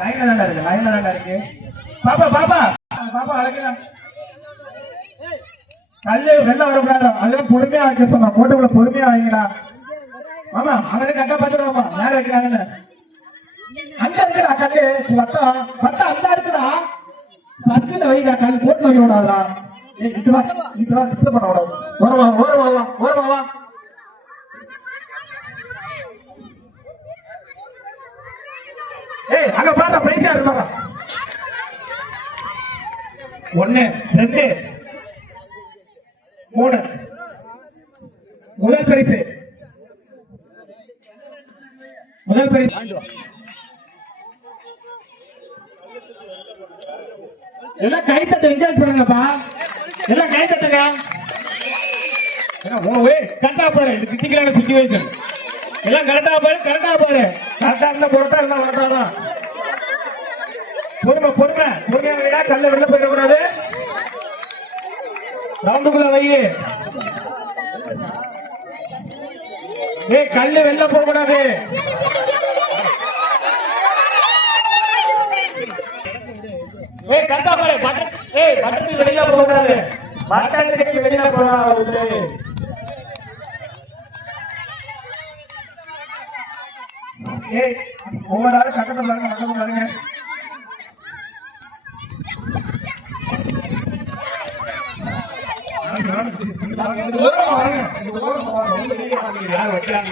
லைன்ல தானே இருக்கு, லைன்ல தானே இருக்கு. பாப்பா பாப்பா பாப்பா அழைக்கலாம். கல்லு வெளில வரக்கூடாது, அதெல்லாம் பொறுமையா வைக்க சொன்னா, போட்டுக்குள்ள பொறுமையா வைங்கடா. ஆமா அவனே கரெக்டா பாத்துருவாமா, யார வைக்கிறாங்கன்னு. அங்க இருக்குடா கல்லு, பத்தம் பத்தம் அந்த இருக்குடா, பத்துல வைடா, கல் போட்டு வைக்க கூடாதா. இதெல்லாம் டிஸ்டர்ப் பண்ண கூடாது. ஓரமா ஓரமா வா, ஓரமா வா. ஏய் அங்க பாத்தா பைசா இருப்பாங்க. 1 2 3 முதல் பரிசு, முதல் பரிசு. எல்லாம் கை தட்டு என்ஜாய் பண்ணுங்கப்பா, எல்லாம் கை தட்டுங்க. கரெக்டா பாரு, இது கிட்டிக்கலான சிச்சுவேஷன். எல்லாம் கரெக்டா பாரு, கரெக்டா பாரு. கரெக்டா இருந்தா பொருட்டா இருந்தா வரட்டாதான். பொறுமை பொறுமை பொறுமையா வைடா, கல்ல வெளில போயிட கூடாது. ரவுண்டுக்குள்ள வை. ஏய் கல்லு வெளில போக கூடாது. ஏய் கரெக்டா பாரு, பட்டன் ஏய் பட்டன் வெளில போக கூடாது, பட்டன் வெளில போகாது. ஏய் ஒவ்வொரு ஆளும் கட்டத்தை பாருங்க, கட்டத்தை பாருங்க. யார் வைக்கிறாங்க